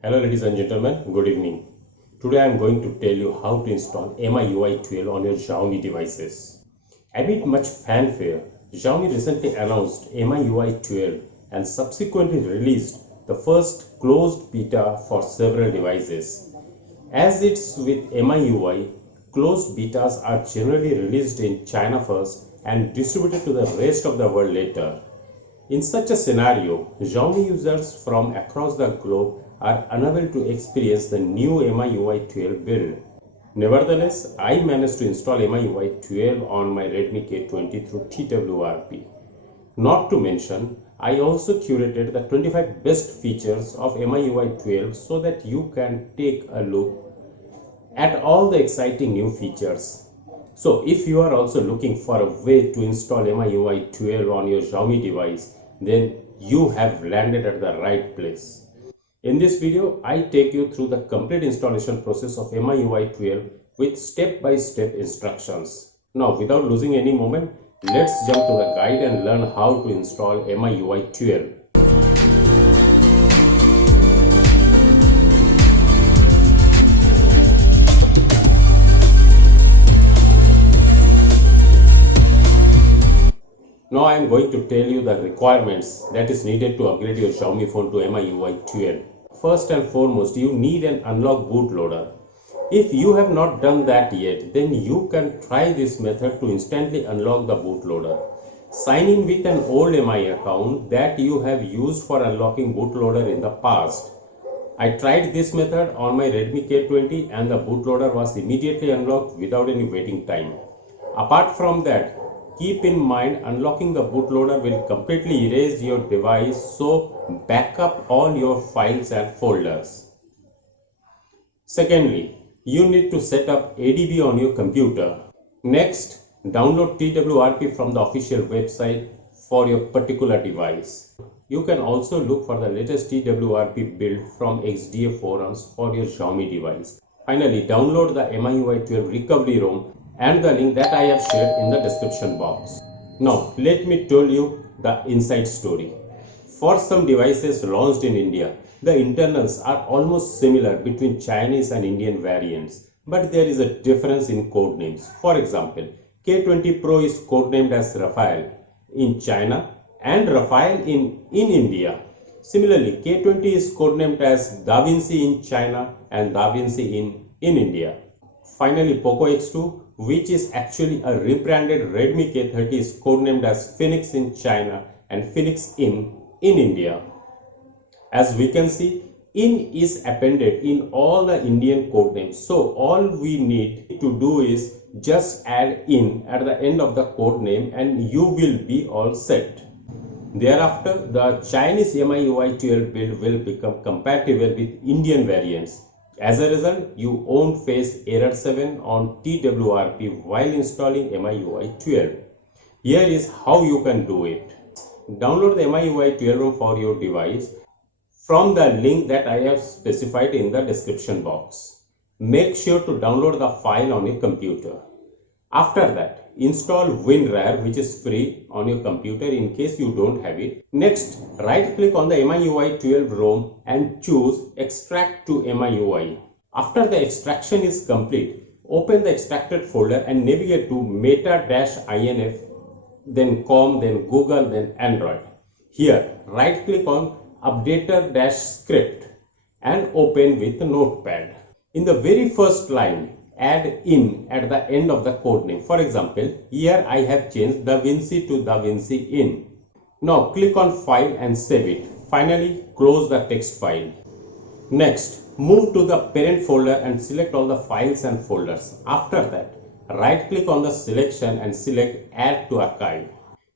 Hello ladies and gentlemen, good evening. Today I am going to tell you how to install MIUI 12 on your Xiaomi devices. Amid much fanfare, Xiaomi recently announced MIUI 12 and subsequently released the first closed beta for several devices. As it's with MIUI, closed betas are generally released in China first and distributed to the rest of the world later. In such a scenario, Xiaomi users from across the globe are unable to experience the new MIUI 12 build. Nevertheless, I managed to install MIUI 12 on my Redmi K20 through TWRP. Not to mention, I also curated the 25 best features of MIUI 12 so that you can take a look at all the exciting new features. So if you are also looking for a way to install MIUI 12 on your Xiaomi device, then you have landed at the right place. In this video, I take you through the complete installation process of MIUI 12 with step-by-step instructions. Now, without losing any moment, let's jump to the guide and learn how to install MIUI 12. Now I am going to tell you the requirements that is needed to upgrade your Xiaomi phone to MIUI 12. First and foremost, you need an unlock bootloader. If you have not done that yet, then you can try this method to instantly unlock the bootloader. Sign in with an old MI account that you have used for unlocking bootloader in the past. I tried this method on my Redmi K20 and the bootloader was immediately unlocked without any waiting time. Apart from that, keep in mind unlocking the bootloader will completely erase your device, so back up all your files and folders. Secondly, you need to set up ADB on your computer. Next, download TWRP from the official website for your particular device. You can also look for the latest TWRP build from XDA forums for your Xiaomi device. Finally, download the MIUI 12 recovery ROM and the link that I have shared in the description box. Now, let me tell you the inside story. For some devices launched in India, the internals are almost similar between Chinese and Indian variants, but there is a difference in code names. For example, K20 Pro is codenamed as Raphael in China and Raphael in India. Similarly, K20 is codenamed as DaVinci in China and DaVinci in India. Finally, Poco X2, which is actually a rebranded Redmi K30, is codenamed as Phoenix in China and Phoenix in India. As we can see, in is appended in all the Indian code names. So all we need to do is just add in at the end of the code name and you will be all set. Thereafter, the Chinese MIUI 12 build will become compatible with Indian variants. As a result, you won't face error 7 on TWRP while installing MIUI 12. Here is how you can do it. Download the MIUI 12 for your device from the link that I have specified in the description box. Make sure to download the file on your computer. After that, install WinRAR, which is free on your computer in case you don't have it. Next, right click on the MIUI 12 ROM and choose Extract to MIUI. After the extraction is complete, open the extracted folder and navigate to meta-inf, then com, then Google, then Android. Here, right click on Updater-script and open with Notepad. In the very first line, add in at the end of the code name. For example, here I have changed DaVinci to DaVinci in. Now click on File and save it. Finally, close the text file. Next, move to the parent folder and select all the files and folders. After that, right click on the selection and select Add to Archive.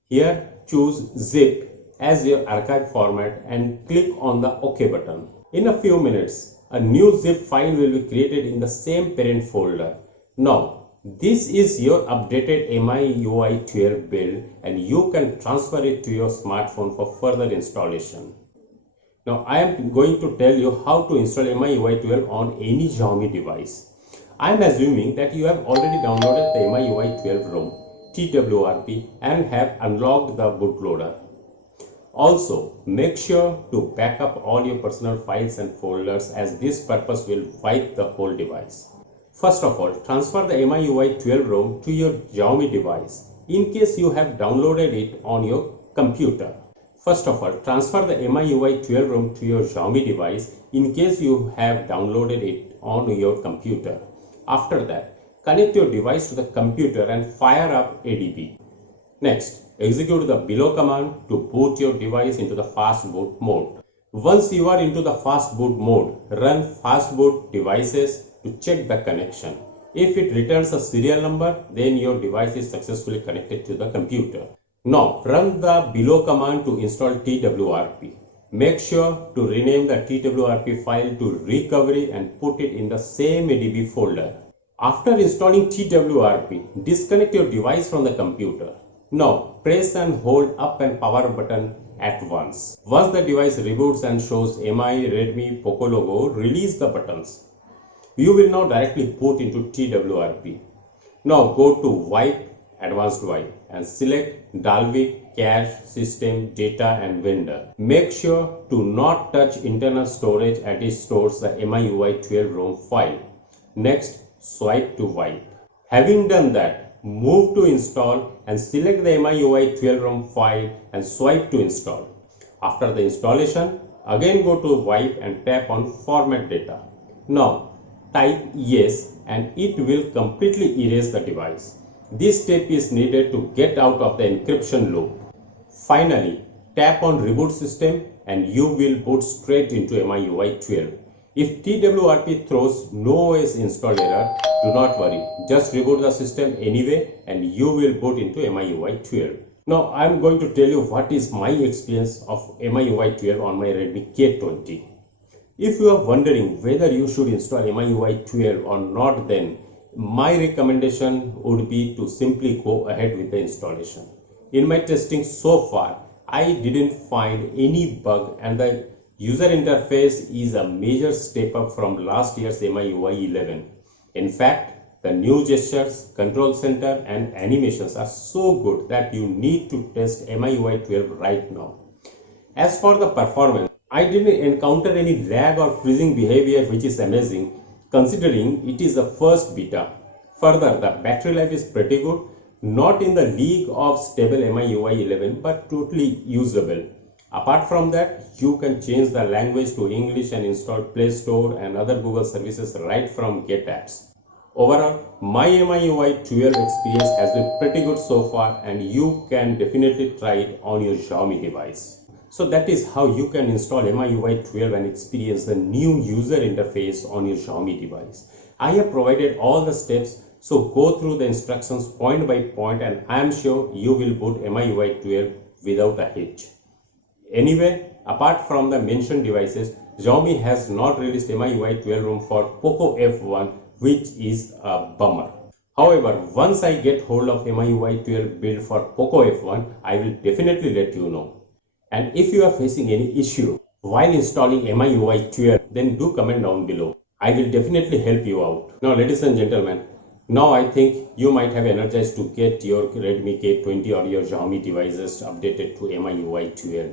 Here, choose Zip as your archive format and click on the OK button. In a few minutes, a new zip file will be created in the same parent folder. Now, this is your updated MIUI 12 build and you can transfer it to your smartphone for further installation. Now, I am going to tell you how to install MIUI 12 on any Xiaomi device. I am assuming that you have already downloaded the MIUI 12 ROM, TWRP, and have unlocked the bootloader. Also, make sure to back up all your personal files and folders, as this purpose will wipe the whole device. First of all, transfer the MIUI 12 ROM to your Xiaomi device in case you have downloaded it on your computer. First of all, transfer the MIUI 12 ROM to your Xiaomi device in case you have downloaded it on your computer. After that, connect your device to the computer and fire up ADB. Next, execute the below command to boot your device into the fast boot mode. Once you are into the fast boot mode, run fast boot devices to check the connection. If it returns a serial number, then your device is successfully connected to the computer. Now, run the below command to install TWRP. Make sure to rename the TWRP file to recovery and put it in the same ADB folder. After installing TWRP, disconnect your device from the computer. Now, press and hold up and power button at once. Once the device reboots and shows MI, Redmi, Poco logo, release the buttons. You will now directly boot into TWRP. Now go to Wipe, Advanced Wipe and select Dalvik, Cache, System, Data and Vendor. Make sure to not touch internal storage as it stores the MIUI 12 ROM file. Next, swipe to wipe. Having done that, move to install and select the MIUI 12 ROM file and swipe to install. After the installation, again go to wipe and tap on format data. Now type yes and it will completely erase the device. This step is needed to get out of the encryption loop. Finally, tap on reboot system and you will boot straight into MIUI 12. If TWRP throws no OS install error, do not worry. Just reboot the system anyway and you will boot into MIUI 12. Now I am going to tell you what is my experience of MIUI 12 on my Redmi K20. If you are wondering whether you should install MIUI 12 or not, then my recommendation would be to simply go ahead with the installation. In my testing so far, I didn't find any bug and the user interface is a major step up from last year's MIUI 11. In fact, the new gestures, control center and animations are so good that you need to test MIUI 12 right now. As for the performance, I didn't encounter any lag or freezing behavior, which is amazing considering it is the first beta. Further, the battery life is pretty good, not in the league of stable MIUI 11 but totally usable. Apart from that, you can change the language to English and install Play Store and other Google services right from Get Apps. Overall, my MIUI 12 experience has been pretty good so far and you can definitely try it on your Xiaomi device. So that is how you can install MIUI 12 and experience the new user interface on your Xiaomi device. I have provided all the steps, so go through the instructions point by point and I am sure you will boot MIUI 12 without a hitch. Anyway, apart from the mentioned devices, Xiaomi has not released MIUI 12 ROM for Poco F1, which is a bummer. However, once I get hold of MIUI 12 build for Poco F1, I will definitely let you know. And if you are facing any issue while installing MIUI 12, then do comment down below. I will definitely help you out. Now, ladies and gentlemen, now I think you might have energized to get your Redmi K20 or your Xiaomi devices updated to MIUI 12.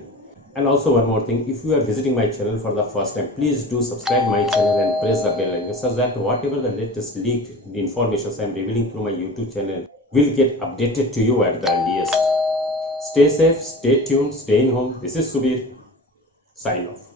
And also one more thing, if you are visiting my channel for the first time, please do subscribe my channel and press the bell icon so that whatever the latest leaked information I am revealing through my YouTube channel will get updated to you at the earliest. Stay safe, stay tuned, stay in home. This is Subir. Sign off.